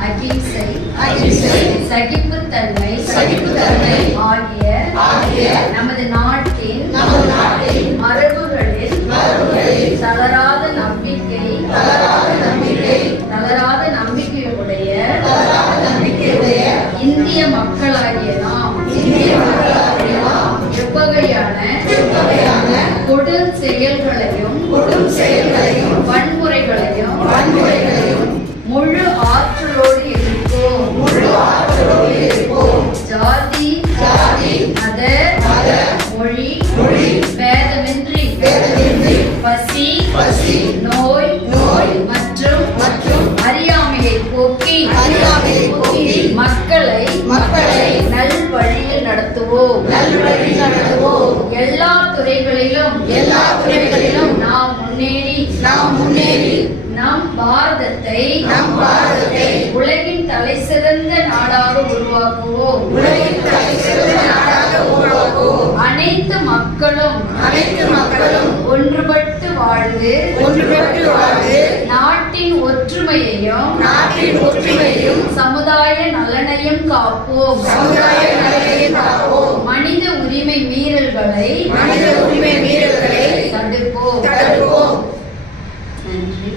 அகிம்சை அகிம்சை, சகிப்புத்தன்மை சகிப்புத்தன்மை ஆகிய ஆகிய நமது நாட்டின் நமது நாட்டின் மரபுகளில் மரபுகளில் தளராத நம்பிக்கை தளராத நம்பிக்கை தளராத நம்பிக்கையுடைய தளராத நம்பிக்கையுடைய இந்திய மக்களாகிய நாம் இந்திய மக்களாகிய நாம் எவ்வகையான எவ்வகையான கொடும் செயல்களையும் கொடும் செயல்களையும் நோய் நோய், மற்றும் மற்றும் அறியாமையை போக்கி அறியாமையை போக்கி மக்களை மக்களை நல்வழியில் நடத்துவோம் நல்வழியில் நடத்துவோம். எல்லா துறைகளிலும் எல்லா துறைகளிலும் நாம் முன்னேறி நாம் முன்னேறி நம் பாரதத்தை நம் பாரதத்தை உலகின் தலைசிறந்த நாடாக உருவாக்குவோம் உலகின் தலைசிறந்த நாடாக உருவாக்குவோம். அனைத்து மக்களும் அனைத்து மக்களும் ஒன்றுபட்டு வாழ்ந்து நாட்டின் ஒற்றுமையையும் நாட்டின் ஒற்றுமையையும் சமுதாய நலனையும் காப்போம். சமுதாய நலனையும் காப்போம். மனித உரிமை மீறல்களை மனித உரிமை மீறல்களை தடுப்போம். தடுப்போம். நன்றி.